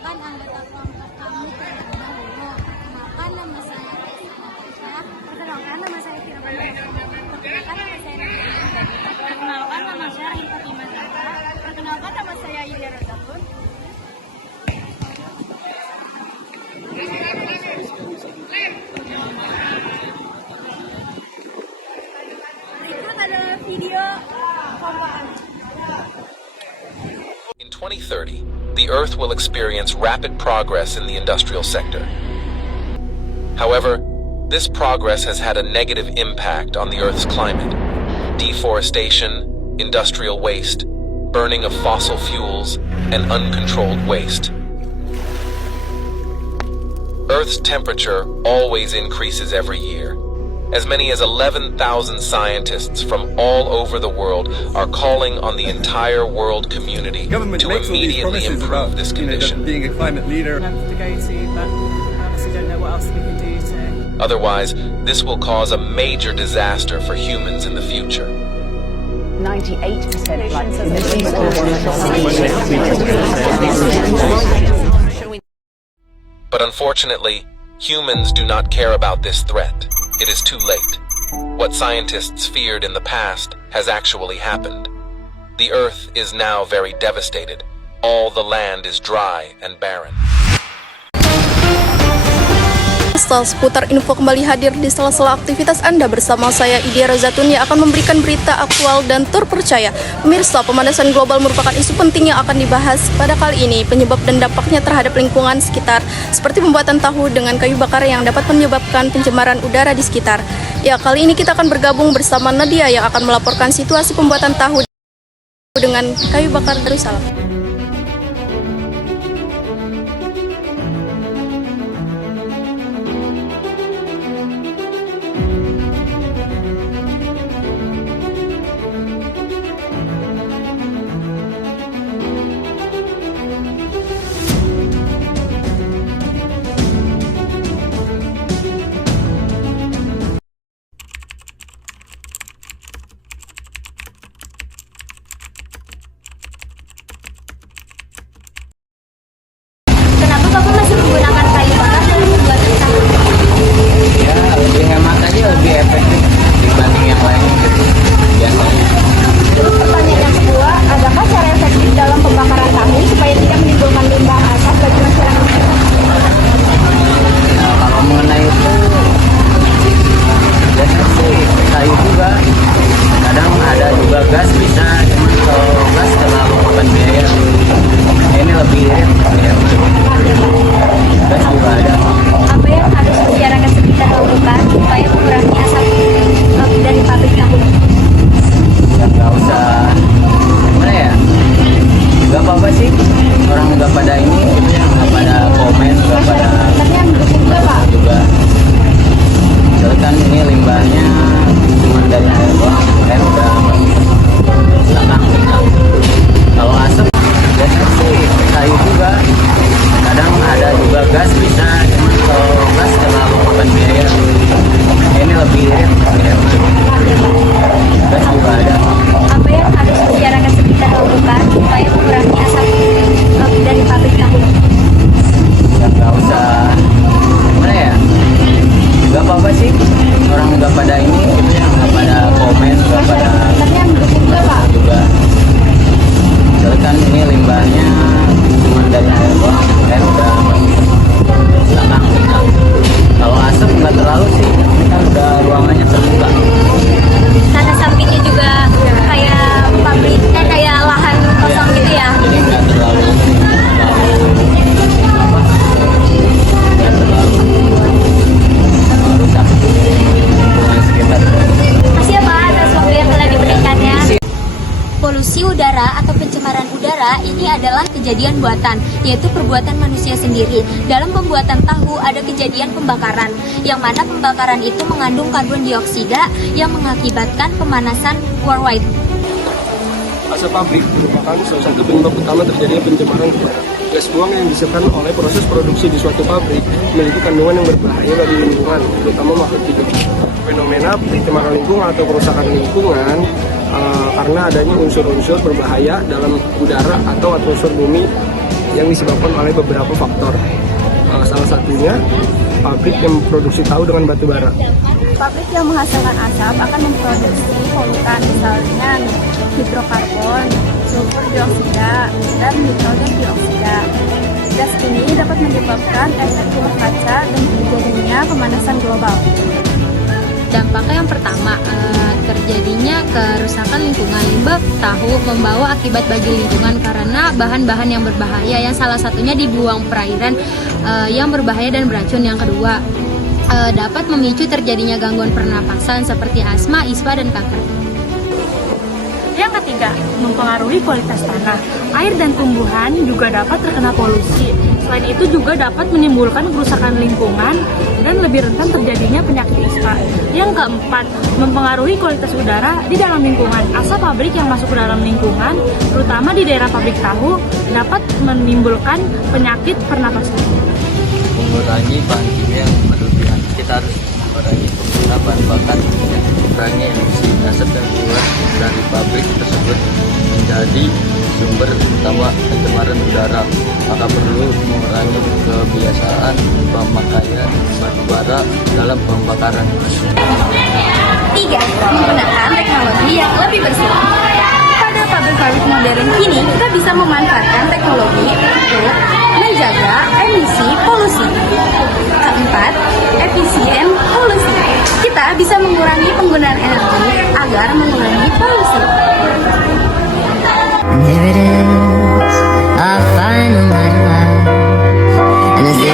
Perkenalkan anggota kelompok kami terlebih dahulu. Perkenalkan nama saya Aisyah. Perkenalkan nama saya Kira. Perkenalkan nama saya Nadia. Perkenalkan nama saya Rahim Fatimah Zahra. Perkenalkan nama saya Yulia Razatun. Berikut adalah video kelompok kami. In 2030, the Earth will experience rapid progress in the industrial sector. However, this progress has had a negative impact on the Earth's climate. Deforestation, industrial waste, burning of fossil fuels, and uncontrolled waste. Earth's temperature always increases every year. As many as 11,000 scientists from all over the world are calling on the entire world community Government to makes all these immediately promises improve about this condition. being a climate leader. To go to, but I obviously don't know what else we can do to. Otherwise, this will cause a major disaster for humans in the future. 98% likely. But unfortunately, humans do not care about this threat. It is too late. What scientists feared in the past has actually happened. The Earth is now very devastated. All the land is dry and barren. Seputar info kembali hadir di sela-sela aktivitas Anda bersama saya Idia Razatun yang akan memberikan berita aktual dan terpercaya. Pemirsa, pemanasan global merupakan isu penting yang akan dibahas pada kali ini. Penyebab dan dampaknya terhadap lingkungan sekitar, seperti pembuatan tahu dengan kayu bakar yang dapat menyebabkan pencemaran udara di sekitar. Ya, kali ini kita akan bergabung bersama Nadia yang akan melaporkan situasi pembuatan tahu dengan kayu bakar Darussalam. Kenapa Bapak masih menggunakan kayu bakar dalam pembuatan tahu? Ya lebih hemat aja, lebih efektif dibanding yang lain gitu biasanya. Terus pertanyaan yang kedua, adakah cara efektif dalam pembakaran tahu supaya tidak menimbulkan limbah asap bagi masyarakat? Nah, kalau mengenai itu biasanya sih kayu juga, kadang ada juga gas bisa, cuman kalau gas terlalu makan biaya. Ini lebih irit ya. Gas juga ada. Apa yang harus masyarakat sekitar lakukan supaya mengurangi asap dari pabrik tahu? Nggak usah mana ya, nggak apa-apa sih orang nggak pada ini gitu ya, nggak pada komen, nggak pada Sebenarnya mendukung Bapak. juga. Soalnya kan ini limbahnya cuma dari air doang, air udah belakang. Kalau asap biasanya sih kayu juga, kadang ada juga gas bisa, cuman kalau gas terlalu makan biaya. Ini lebih irit ya. Gas juga ada. Apa yang harus masyarakat sekitar lakukan supaya mengurangi asap dari pabrik tahu? Nggak usah mana ya, nggak apa-apa sih orang nggak pada ini gitu ya, nggak pada komen, nggak pada Sebenarnya mendukung Bapak. juga. Soalnya kan ini limbahnya cuma dari air doang, air udah belakang. Kalau asap nggak terlalu sih, ini kan udah ruangannya terbuka. Karena sampingnya juga kayak pabrik, kayak lahan kosong gitu ya. Jadi nggak terlalu rusak lingkungan sekitar. Makasih ya Pak atas waktu yang telah diberikannya. Polusi udara atau pencemaran udara ini adalah kejadian buatan, yaitu perbuatan manusia sendiri. Dalam pembuatan tahu ada kejadian pembakaran, yang mana pembakaran itu mengandung karbon dioksida yang mengakibatkan pemanasan worldwide. Asap pabrik merupakan salah satu penyebab utama terjadinya pencemaran udara. Gas buang yang dihasilkan oleh proses produksi di suatu pabrik memiliki kandungan yang berbahaya bagi lingkungan, terutama makhluk hidup. Fenomena pencemaran lingkungan atau kerusakan lingkungan karena adanya unsur-unsur berbahaya dalam udara atau atmosfer bumi yang disebabkan oleh beberapa faktor. Salah satunya pabrik yang memproduksi tahu dengan batu bara. Pabrik yang menghasilkan asap akan memproduksi polutan misalnya hidrokarbon, sulfur dioksida, dan nitrogen dioksida. Gas ini dapat menyebabkan efek rumah kaca dan terjadinya pemanasan global. Dampaknya yang pertama, terjadinya kerusakan lingkungan. Limbah tahu membawa akibat bagi lingkungan karena bahan-bahan yang berbahaya, yang salah satunya dibuang perairan yang berbahaya dan beracun. Yang kedua, dapat memicu terjadinya gangguan pernapasan seperti asma, ispa, dan kanker. Yang ketiga, mempengaruhi kualitas tanah. Air dan tumbuhan juga dapat terkena polusi. Selain itu juga dapat menimbulkan kerusakan lingkungan dan lebih rentan terjadinya penyakit ispa. Yang keempat, mempengaruhi kualitas udara di dalam lingkungan. Asap pabrik yang masuk ke dalam lingkungan, terutama di daerah pabrik tahu, dapat menimbulkan penyakit pernapasan. Mengurangi bahan kimia yang berlebihan. Kita harus mengurangi penggunaan bahan bakar, kurangi emisi asap yang keluar dari pabrik tersebut menjadi sumber utama pencemaran udara. Maka perlu mengurangi kebiasaan pemakaian batu bara dalam pembakaran. 3. Menggunakan teknologi yang lebih bersih. Pada pabrik-pabrik modern kini, kita bisa memanfaatkan teknologi untuk menjaga emisi polusi. Keempat, efisien polusi. Kita bisa mengurangi penggunaan energi agar mengurangi polusi. There it is, our final night alive. And as the